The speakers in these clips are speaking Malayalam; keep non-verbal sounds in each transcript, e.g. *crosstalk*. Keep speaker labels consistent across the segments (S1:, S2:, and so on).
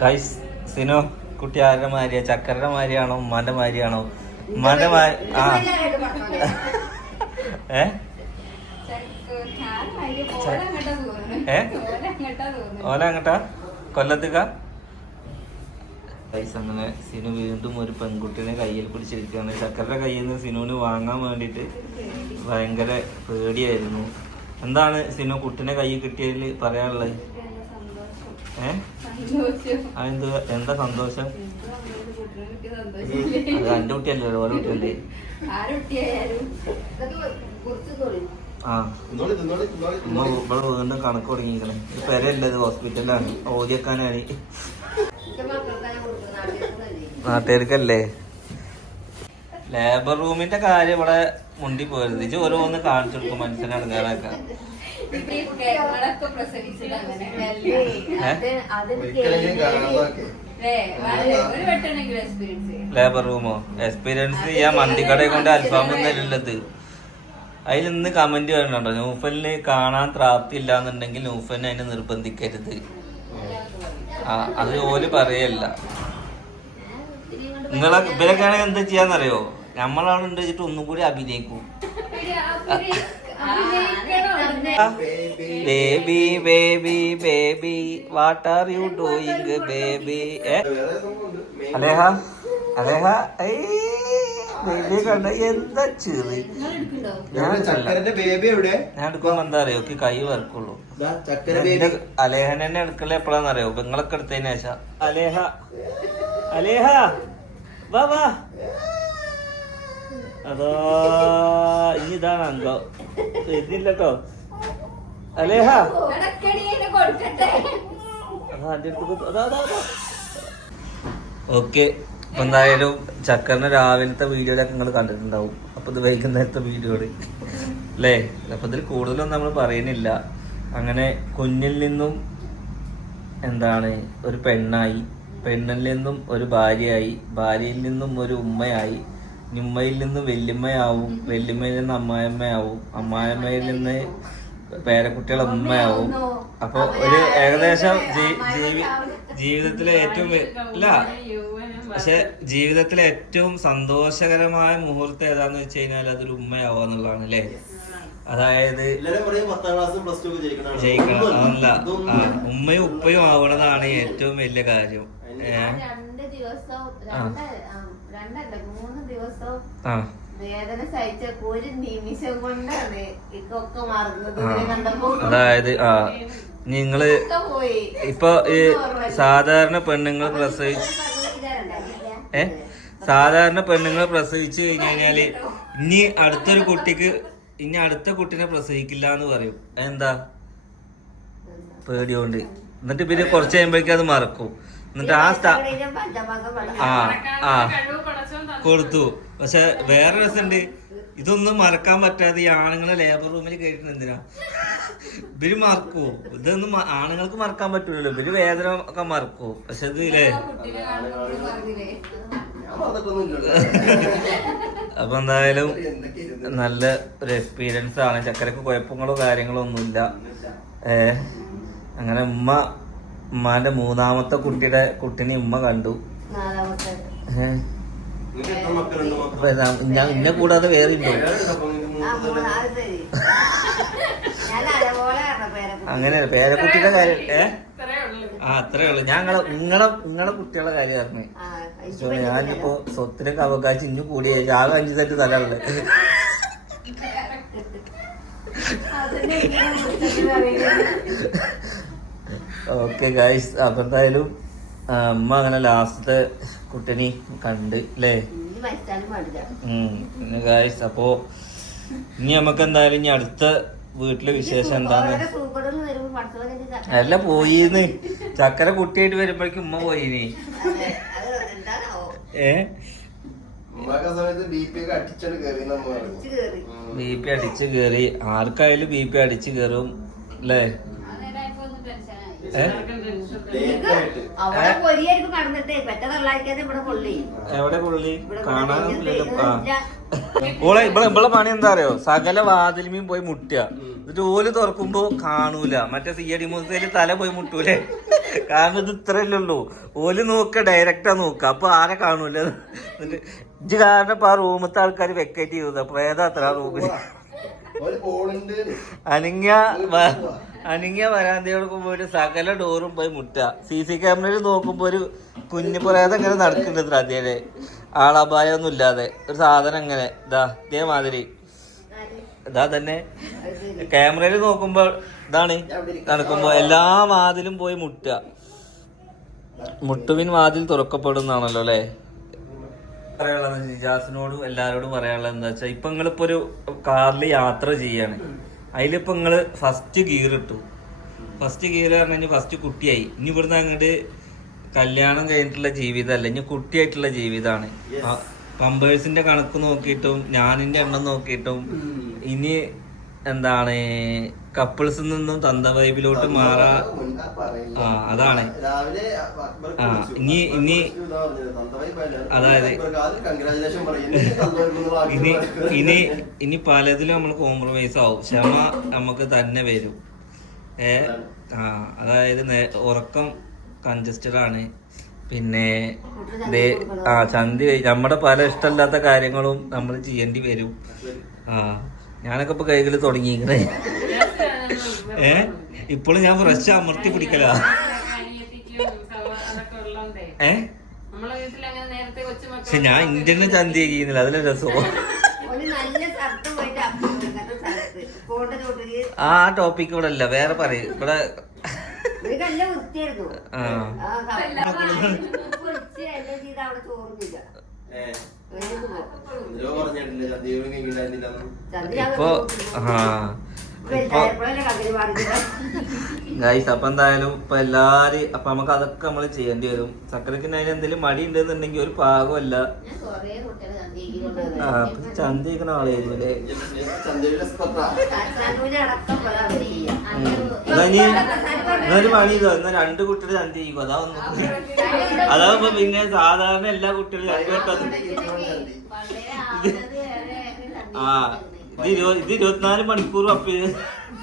S1: ഗൈസ് സിനോ കുട്ടി ആരുടെ മാരിയാ? ചക്കരുടെ മാരിയാണോ? ഉമ്മാന്റെ മാരിയാണോ? ഉമ്മാന്റെ മാരി ആ. *laughs* ഏ? ഏ? ഓല അങ്ങട്ടാ കൊല്ലത്തുക ഗൈസ് അങ്ങനെ സിനു വീണ്ടും ഒരു പെൺകുട്ടിനെ കയ്യിൽ പിടിച്ചിരിക്കുകയാണ്. ചക്കരുടെ കയ്യിൽ നിന്ന് സിനുവിന് വാങ്ങാൻ വേണ്ടിയിട്ട് ഭയങ്കര പേടിയായിരുന്നു. എന്താണ് സിനു കുട്ടിനെ കയ്യിൽ കിട്ടിയതിൽ പറയാനുള്ളത്? ഏ? അതെന്ത് എന്താ സന്തോഷം? അത് എന്റെ കുട്ടിയല്ലേ ഓരോ കുട്ടിയല്ലേ ആ. ഇവിടെ വീണ്ടും കണക്ക് തുടങ്ങിയിരിക്കണേ. ഇത് പെരയല്ല ഇത്? ഹോസ്പിറ്റലാണ് ഓടിയെക്കാനാണ് നാട്ടുകാർക്കല്ലേ? ലേബർ റൂമിന്റെ കാര്യം ഇവിടെ മുണ്ടി പോരുത് ഇത് ഓരോന്ന് കാണിച്ചു കൊടുക്കും മനുഷ്യനെ ഇടങ്ങാറാക്കാൻ. ലേബർ റൂമോ എക്സ്പീരിയൻസ് ചെയ്യാൻ മന്തിക്കടയെ കൊണ്ട് അൽഫാം എന്നല്ലത് അതിൽ ഇന്ന് കമന്റ് വരണോ നൂഫലിന് കാണാൻ പ്രാപ്തി ഇല്ലാന്നുണ്ടെങ്കിൽ നൂഫലിനെ അതിനെ നിർബന്ധിക്കരുത്. ആ അത് ഓൽ പറയല്ല. നിങ്ങളെ ഇവരൊക്കെ ആണെങ്കിൽ എന്താ ചെയ്യാന്നറിയോ? നമ്മളാണ് ഉണ്ട് വെച്ചിട്ട് ഒന്നും കൂടി അഭിനയിക്കും. Baby baby baby what are you doing baby അലേഹ അലേഹ ബേബി കണ്ട എന്താ ചെറി? ഞാൻ എടുക്കുമ്പോ എന്താ അറിയോ? ഒക്കെ കൈ വറക്കുള്ളൂ. അലേഹൻ തന്നെ എടുക്കല എപ്പോഴാന്ന് അറിയോ? നിങ്ങളൊക്കെ എടുത്തതിന് ശേഷം. അലേഹ അലേഹ വാ വാ. അതോ ഇനി ഇതാണ് അംഗം ഇതില്ലട്ടോ. അലേഹ. ഓക്കെ. എന്തായാലും ചക്കറിന് രാവിലത്തെ വീഡിയോയിലൊക്കെ നിങ്ങൾ കണ്ടിട്ടുണ്ടാവും. അപ്പൊ ഇത് വൈകുന്നേരത്തെ വീഡിയോയിൽ അല്ലേ? അപ്പൊ ഇതിൽ കൂടുതലൊന്നും നമ്മൾ പറയുന്നില്ല. അങ്ങനെ കുഞ്ഞിൽ നിന്നും എന്താണ്? ഒരു പെണ്ണായി. പെണ്ണിൽ നിന്നും ഒരു ഭാര്യയായി. ഭാര്യയിൽ നിന്നും ഒരു ഉമ്മയായി. ഉമ്മയിൽ നിന്ന് വല്യമ്മയാവും വല്യമ്മയിൽ നിന്ന് അമ്മായിമ്മയാവും അമ്മായിമ്മയിൽ നിന്ന് പേരക്കുട്ടികളെ അമ്മയാവും അപ്പൊ ഒരു ഏകദേശം ജീവി ജീവിതത്തിലെ ഏറ്റവും ഇല്ല. അല്ല പക്ഷെ ജീവിതത്തിലെ ഏറ്റവും സന്തോഷകരമായ മുഹൂർത്തം ഏതാന്ന് വെച്ച് കഴിഞ്ഞാൽ അതൊരു ഉമ്മയാവുക എന്നുള്ളതാണ് അല്ലേ? അതായത്
S2: ജയിക്കണം.
S1: അതല്ല. ഉമ്മയും ഉപ്പയും ആവണതാണ് ഏറ്റവും വലിയ കാര്യം. ഏ?
S3: മൂന്ന് വേദന സഹിച്ച ഒരു നിമിഷം കൊണ്ടാണ് ഇക്കൊക്കെ മാറുന്നത് ഇവരെ കണ്ടപ്പോ.
S1: അതായത് ആ
S3: നിങ്ങൾ
S1: ഇപ്പൊ ഈ സാധാരണ പെണ്ണുങ്ങൾ പ്രസവിച്ച് ഏ? സാധാരണ പെണ്ണുങ്ങൾ പ്രസവിച്ച് കഴിഞ്ഞു കഴിഞ്ഞാൽ ഇനി അടുത്തൊരു കുട്ടിക്ക് ഇനി അടുത്ത കുട്ടിനെ പ്രസവിക്കില്ല എന്ന് പറയും. എന്താ പേടിയോണ്ട്. എന്നിട്ട് പിന്നെ കുറച്ച് കഴിയുമ്പോഴേക്കും അത് മറക്കും. എന്നിട്ട് ആ ആ കൊടുത്തു. പക്ഷെ വേറെ രസമുണ്ട്. ഇതൊന്നും മറക്കാൻ പറ്റാതെ ഈ ആണുങ്ങളെ ലേബർ റൂമിൽ കയറ്റുന്ന എന്തിനാ? ഇവർ മറക്കൂ ഇതൊന്നും ആണുങ്ങൾക്ക് മറക്കാൻ പറ്റൂലല്ലോ. ഇവർ വേദന ഒക്കെ മറക്കൂ പക്ഷെ ഇത് ഇല്ലേ. അപ്പൊ എന്തായാലും നല്ല ഒരു എക്സ്പീരിയൻസ് ആണ്. ചക്കരക്ക് കുഴപ്പങ്ങളോ കാര്യങ്ങളോ ഒന്നുമില്ല. ഏ അങ്ങനെ ഉമ്മ ഉമ്മാന്റെ മൂന്നാമത്തെ കുട്ടിയുടെ കുട്ടിനെ ഉമ്മ കണ്ടു. ഞാൻ ഇന്നെ കൂടാതെ വേറെ ഉണ്ടോ? അങ്ങനെ പേരക്കുട്ടിയുടെ കാര്യം ഏ ആ അത്രേ ഉള്ളു. ഞാൻ നിങ്ങളെ നിങ്ങളെ കുട്ടികളെ കുട്ടികളുടെ കാര്യം പറഞ്ഞു.
S3: ആ
S1: പക്ഷെ ഞാനിപ്പോ സ്വത്തിനൊക്കെ അവകാശം ഇഞ്ഞു കൂടിയ. ആകെ അഞ്ചു
S3: തെറ്റ് തല അറിയില്ല.
S1: ഓക്കെ ഗായ്സ് അപ്പൊ എന്തായാലും അമ്മ അങ്ങനെ ലാസ്റ്റത്തെ കുട്ടിനി കണ്ട് അല്ലേ ഗായ്സ് അപ്പോ ഇനി നമുക്ക് എന്തായാലും ഇനി അടുത്ത വീട്ടിലെ വിശേഷം
S3: എന്താന്ന്
S1: അല്ല പോയിന്ന്. ചക്കര കുട്ടിയായിട്ട് വരുമ്പോഴേക്കും ഉമ്മ പോയിനി. ഏ?
S2: B P.
S1: ബി കേറി ആർക്കായാലും ബി പി അടിച്ചു കേറും അല്ലേ എവിടെ പുള്ളി?
S3: ഇല്ല.
S1: ഓളെ ഇവിടെ ഇവിടെ പണി എന്താ അറിയോ സകല വാതിലുമേയും പോയി മുട്ടുക. എന്നിട്ട് ഓൽ തുറക്കുമ്പോ കാണൂല. മറ്റേ സി അടി മൂസയിൽ തല പോയി മുട്ടൂലേ? കാരണം ഇത് ഇത്രയല്ലേ ഉള്ളൂ. ഓൽ നോക്ക ഡയറക്റ്റാ നോക്ക അപ്പൊ ആരെ കാണൂല? എന്നിട്ട് ഇജ്ജ് കാരണം ഇപ്പൊ ആ റൂമത്തെ ആൾക്കാർ വെക്കേറ്റ് ചെയ്തത് അപ്പൊ ഏതാ അത്ര ആ അനങ്ങിയ അനങ്ങിയ വരാന്തയോടൊക്കെ പോയിട്ട് സകല ഡോറും പോയി മുട്ട സി സി ക്യാമറയിൽ നോക്കുമ്പോ ഒരു കുഞ്ഞു പറയാതെ ഇങ്ങനെ നടക്കുന്നുണ്ട് ആളപായം ഒന്നും ഇല്ലാതെ ഒരു സാധനം ഇങ്ങനെ. ഇതാ ഇതേമാതിരി. ഇതാ തന്നെ. ക്യാമറയിൽ നോക്കുമ്പോൾ ഇതാണ്. നടക്കുമ്പോ എല്ലാ വാതിലും പോയി മുട്ടുക. മുട്ടുവിൻ വാതിൽ തുറക്കപ്പെടുന്നാണല്ലോ അല്ലേ? പറയാനുള്ളത് ജിജാസിനോടും എല്ലാരോടും പറയാനുള്ളത് എന്താ വെച്ചാൽ ഇപ്പൊ നിങ്ങളിപ്പോ ഒരു കാറിൽ യാത്ര ചെയ്യാണ്. അതിലിപ്പോ നിങ്ങൾ ഫസ്റ്റ് ഗിയർ ഇട്ടു. ഫസ്റ്റ് ഗിയർ പറഞ്ഞു കഴിഞ്ഞാൽ ഫസ്റ്റ് കുട്ടിയായി. ഇനി ഇവിടുന്ന് അങ്ങോട്ട് കല്യാണം കഴിഞ്ഞിട്ടുള്ള ജീവിതമല്ല ഇനി കുട്ടിയായിട്ടുള്ള ജീവിതമാണ് പമ്പേഴ്സിന്റെ കണക്ക് നോക്കിയിട്ടും ഞാനിന്റെ എണ്ണം നോക്കിയിട്ടും ഇനി എന്താണ് കപ്പിൾസിൽ നിന്നും തന്ത വൈബിലോട്ട് മാറാ. ആ, അതാണ്. ആ. ഇനി- ഇനി-. അതായത് ഇനി. *laughs* ഇനി ഇനി പലതിലും നമ്മൾ കോംപ്രമൈസ് ആവും. ക്ഷമ നമുക്ക് തന്നെ വരും. ഏ ആ അതായത് ഉറക്കം കൺജസ്റ്റഡ് ആണ്. പിന്നെ ദേ ആ ചന്തി നമ്മുടെ പല ഇഷ്ടമില്ലാത്ത കാര്യങ്ങളും നമ്മൾ ചെയ്യേണ്ടി വരും. ആ ഞാനൊക്കെ ഇപ്പൊ കൈകളിൽ തുടങ്ങിയിരിക്കണേ ഏ ഇപ്പോഴും ഞാൻ ഫ്രഷ് അമർത്തി പിടിക്കലാ ഏ പക്ഷെ ഞാൻ ഇന്ത്യനെ ചന്തി ചെയ്യുന്നില്ല അതിലെ രസോ
S3: ഒരു നല്ല സ്ഥലത്ത് പോയിട്ട് അങ്ങനത്തെ സ്ഥലത്ത് കോട്ട ചോട്ടിൽ
S1: ആ ടോപ്പിക് ഇവിടെ അല്ല വേറെ പറയും ഇവിടെ
S3: നല്ല വൃത്തിയായിരുന്നു
S1: ആ
S3: ആ, കപ്പ പൊളിച്ച് എല്ലാം ചെയ്ത്
S2: ഏ,
S3: വേഗം പോ.
S2: എന്തിനോ പറഞ്ഞിട്ടില്ലേ, ചന്തയോട് കഴിഞ്ഞിട്ടുണ്ടായിരുന്നില്ലെന്ന്.
S3: ചന്ദ്ര ഞാൻ
S1: ഇപ്പൊ ആ ഗൈസ് അപ്പൊ എന്തായാലും ഇപ്പൊ എല്ലാരും അപ്പൊ നമുക്ക് അതൊക്കെ നമ്മൾ ചെയ്യേണ്ടി വരും. ചക്കരക്ക് അതിന് എന്തെങ്കിലും മടി ഉണ്ടെന്നുണ്ടെങ്കിൽ ഒരു പാകമല്ല.
S3: ഞാൻ കൊറേ കുട്ടികളെ ചന്തയിൽ
S1: ആ അപ്പൊ ചന്ത ചെയ്യുന്ന ആളായിരുന്നു അല്ലേ എന്നൊരു പണി ചെയ്തോ? എന്നാ രണ്ട് കുട്ടികൾ ചന്ത ചെയ്യും അതാ ഒന്ന് *laughs* അതാവുമ്പോ പിന്നെ സാധാരണ എല്ലാ കുട്ടികളും രണ്ടു വട്ടം
S3: പണ്ടേ
S1: ആ. ഇത് ഇരുപത് ഇരുപത്തിനാല് മണിക്കൂർ അപ്പ്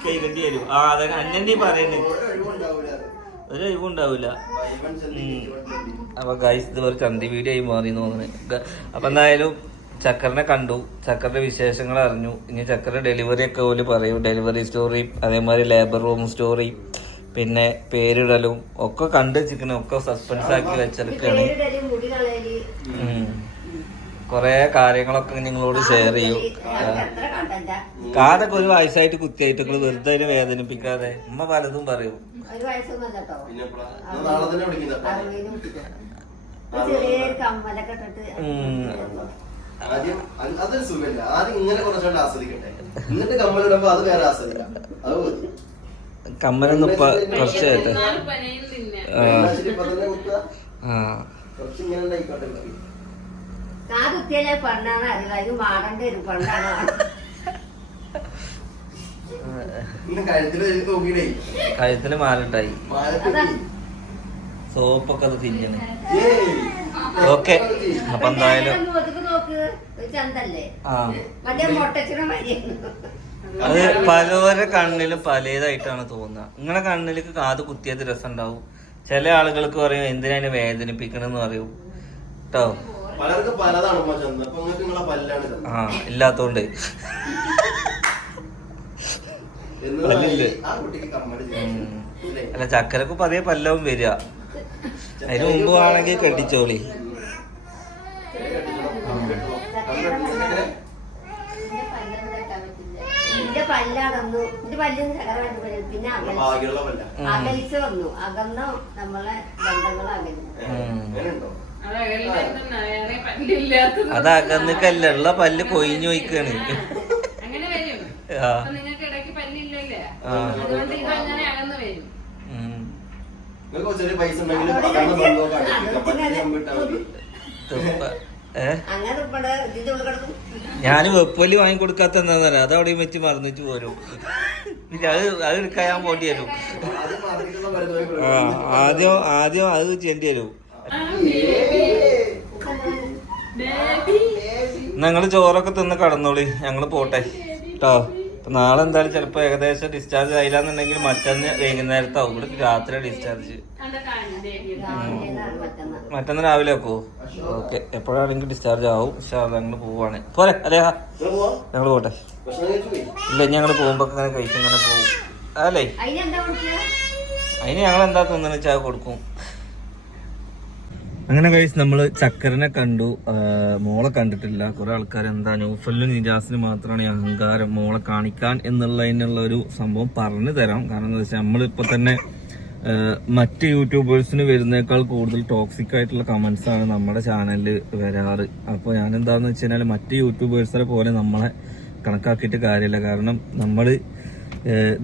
S1: കൈകണ്ടി വരും. ആ അതെ അന്നെ പറയുന്നത്
S2: ഒരു ഒഴിവുണ്ടാവൂല.
S1: ഒരു ഒഴിവുണ്ടാവില്ല. അപ്പൊ ഗൈസ് ഇത് ഒരു ചന്തി വീഡിയോ ആയി മാറി തോന്നുന്നു. അപ്പൊ എന്തായാലും ചക്കറിനെ കണ്ടു. ചക്കറിന്റെ വിശേഷങ്ങൾ അറിഞ്ഞു. ഇനി ചക്കറിന്റെ ഡെലിവറി ഒക്കെ ഓൽ പറയും. ഡെലിവറി സ്റ്റോറി അതേമാതിരി ലേബർ റൂം സ്റ്റോറി പിന്നെ പേരിടലും ഒക്കെ കണ്ടു ഒക്കെ സസ്പെൻസ് ആക്കി വെച്ചെടുക്കാണ്. കൊറേ കാര്യങ്ങളൊക്കെ നിങ്ങളോട് ഷെയർ ചെയ്യൂ. കാതൊക്കെ ഒരു വയസ്സായിട്ട് കുത്തിയായിട്ട് നിങ്ങൾ വെറുതെ അതിനെ വേദനിപ്പിക്കാതെ ഉമ്മ പലതും പറയും.
S2: ആദ്യം അത് അതൊരു സുഖമില്ല. ആദ്യം ഇങ്ങനെ കുറച്ചുകൊണ്ട് ആസ്വദിക്കട്ടെ. എന്നിട്ട് കമ്മലിടുമ്പോ അത് വേറെ ആസ്വദിക്കാം. അത് മതി.
S1: കമ്മലൊന്നും ഇപ്പൊ കുറച്ചായിട്ട്
S4: പനയും
S1: ആ.
S3: കാതുത്തിയാലേ പെണ്ണാണ് അറിയില്ല ഇത് മാടേണ്ട ഒരു പെണ്ണാണ്
S2: ഇന്ന് കഴുത്തിൽ നോക്കിയിട്ടേ
S1: കഴുത്തിന് മാലുണ്ടായി. സോപ്പൊക്കെ അത് തിന്നണ്. ഓക്കെ. അപ്പൊ എന്തായാലും അത് പലവരെ കണ്ണിലും പലതായിട്ടാണ് തോന്നുക. നിങ്ങളെ കണ്ണിലേക്ക് കാത് കുത്തിയത് രസം ഉണ്ടാവും ചില ആളുകൾക്ക് പറയും എന്തിനാ അതിനെ വേദനിപ്പിക്കണെന്ന് പറയും. കേട്ടോ
S2: പലർക്കും പലതാണ് ഉമ്മ ചന്ത അപ്പൊ നിങ്ങൾക്ക് നിങ്ങളെ പല്ലാണ്
S1: ആ ഇല്ലാത്തോണ്ട്. പല്ലില്ലേ?
S2: ആ കുട്ടിക്ക് കമ്മൽ
S1: ഉം.
S2: ചെയ്യും.
S1: അല്ല? ചക്കരക്ക് പതിയെ പല്ലവും വരിക. അതിന് മുമ്പ് വേണമെങ്കിൽ കെട്ടിച്ചോളി.
S3: എന്റെ എന്റെ വരും പിന്നെ
S2: നമ്മളെ
S3: അകൽ
S2: ഭാഗ്യമുള്ള പല്ല.
S1: ഉം.
S3: അകൽച്ച വന്നു. അകന്ന നമ്മളെ ബന്ധങ്ങൾ അകന്നു
S1: ഉം.
S4: അത്
S1: അകന്നിക്കല്ല ഉള്ള പല്ല് കൊയിഞ്ഞു വയ്ക്കാണ്
S3: ഞാൻ
S1: വെപ്പല്ലി വാങ്ങി കൊടുക്കാത്ത എന്താന്നറിയാം അത് അവിടെയും വെച്ച് മറന്നിട്ട് പോരും പിന്നെ അത് അത് എടുക്കാൻ ഞാൻ പോണ്ടി വരും.
S2: ആദ്യം
S1: ആദ്യം അത് ചെയ്യേണ്ടി വരും
S4: ആ, ബേബി. ബേബി.
S1: ഞങ്ങൾ ചോറൊക്കെ തിന്ന് കടന്നോളി. ഞങ്ങൾ പോട്ടെ. കേട്ടോ നാളെ എന്തായാലും ചിലപ്പോ ഏകദേശം ഡിസ്ചാർജ് ആയില്ലാന്നുണ്ടെങ്കിൽ മറ്റന്ന് വൈകുന്നേരത്താവും. ഇവിടെ രാത്രി ഡിസ്ചാർജ് മറ്റന്ന് രാവിലെ ആക്കോ ഓക്കെ. എപ്പോഴാണെങ്കിൽ ഡിസ്ചാർജ് ആവും. ഞങ്ങൾ പോവാണ്. പോരെ അല്ലേ ഞങ്ങൾ പോട്ടെ. ഇല്ല ഞങ്ങൾ പോകുമ്പോ ഇങ്ങനെ കഴിച്ച് ഇങ്ങനെ പോകും അല്ലേ? അതിന് ഞങ്ങൾ എന്താ തോന്നുന്നു വെച്ചാൽ കൊടുക്കും. അങ്ങനെ കഴിച്ച് നമ്മൾ ചക്കരനെ കണ്ടു. മോളെ കണ്ടിട്ടില്ല. കുറെ ആൾക്കാർ എന്താ നൗഫലിനും നിജാസിനും മാത്രമാണ് ഈ അഹങ്കാരം മോളെ കാണിക്കാൻ എന്നുള്ളതിനുള്ള ഒരു സംഭവം പറഞ്ഞു തരാം. കാരണം എന്താ വെച്ചാൽ നമ്മളിപ്പോ തന്നെ മറ്റ് യൂട്യൂബേഴ്സിന് വരുന്നേക്കാൾ കൂടുതൽ ടോക്സിക് ആയിട്ടുള്ള കമന്റ്സ് ആണ് നമ്മുടെ ചാനലിൽ വരാറ്. അപ്പോൾ ഞാൻ എന്താന്ന് വെച്ച് കഴിഞ്ഞാൽ മറ്റ് യൂട്യൂബേഴ്സിനെ പോലെ നമ്മളെ കണക്കാക്കിയിട്ട് കാര്യമില്ല. കാരണം നമ്മൾ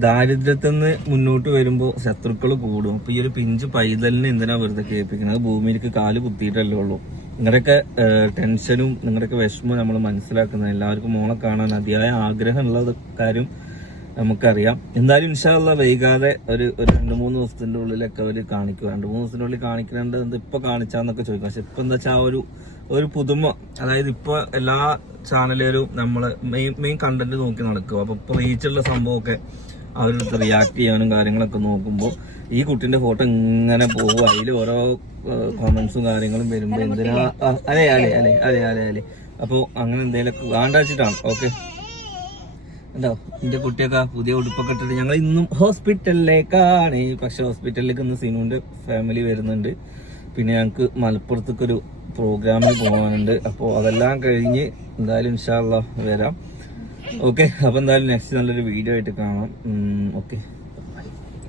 S1: ദാരിദ്ര്യത്തിൽ നിന്ന് മുന്നോട്ട് വരുമ്പോൾ ശത്രുക്കൾ കൂടും. അപ്പൊ ഈ ഒരു പിഞ്ച് പൈതലിനെ എന്തിനാ വെറുതെ കേൾപ്പിക്കുന്നത്? ഭൂമിയിലേക്ക് കാൽ കുത്തിയിട്ടല്ലേ ഉള്ളൂ. നിങ്ങളുടെയൊക്കെ ടെൻഷനും നിങ്ങളുടെയൊക്കെ വിഷമവും നമ്മൾ മനസ്സിലാക്കുന്നത്. എല്ലാവർക്കും മോളെ കാണാൻ അതിയായ ആഗ്രഹമുള്ള കാര്യം നമുക്കറിയാം. എന്തായാലും ഇൻഷാല്ല വൈകാതെ ഒരു ഒരു രണ്ട് മൂന്ന് ദിവസത്തിന്റെ ഉള്ളിലൊക്കെ അവർ കാണിക്കും. രണ്ട് മൂന്ന് ദിവസത്തിന്റെ ഉള്ളിൽ കാണിക്കേണ്ടത് ഇപ്പൊ കാണിച്ചാന്നൊക്കെ ചോദിക്കും. പക്ഷെ ഇപ്പൊ എന്താ വെച്ചാൽ ആ ഒരു ഒരു പുതുമ അതായത് ഇപ്പൊ എല്ലാ ചാനലുകാരും നമ്മൾ മെയിൻ മെയിൻ കണ്ടന്റ് നോക്കി നടക്കും അപ്പൊ ഇപ്പൊ റീച്ചുള്ള സംഭവമൊക്കെ അവരെടുത്ത് റിയാക്ട് ചെയ്യാനും കാര്യങ്ങളൊക്കെ നോക്കുമ്പോൾ ഈ കുട്ടിന്റെ ഫോട്ടോ ഇങ്ങനെ പോകും അതിൽ ഓരോ കോമെന്റ്സും കാര്യങ്ങളും വരുമ്പോ എന്തിനാ? അതെ അതെ അതെ അതെ അതെ അതെ. അപ്പൊ അങ്ങനെ എന്തെങ്കിലുമൊക്കെ വേണ്ടാച്ചിട്ടാണ് ഓക്കെ. ഉണ്ടോ എന്റെ കുട്ടിയൊക്കെ പുതിയ ഉടുപ്പൊക്കെ ഇട്ടിട്ട് ഞങ്ങൾ ഇന്നും ഹോസ്പിറ്റലിലേക്കാണ്. പക്ഷെ ഹോസ്പിറ്റലിലേക്ക് ഇന്ന് സിനുവിന്റെ ഫാമിലി വരുന്നുണ്ട്. പിന്നെ ഞങ്ങൾക്ക് മലപ്പുറത്തേക്കൊരു പ്രോഗ്രാമിന് പോകാനുണ്ട് അപ്പോൾ അതെല്ലാം കഴിഞ്ഞ് എന്തായാലും ഇൻഷാല്ല വരാം. ഓക്കെ അപ്പോൾ എന്തായാലും നെക്സ്റ്റ് നല്ലൊരു വീഡിയോ ആയിട്ട് കാണാം. ഓക്കെ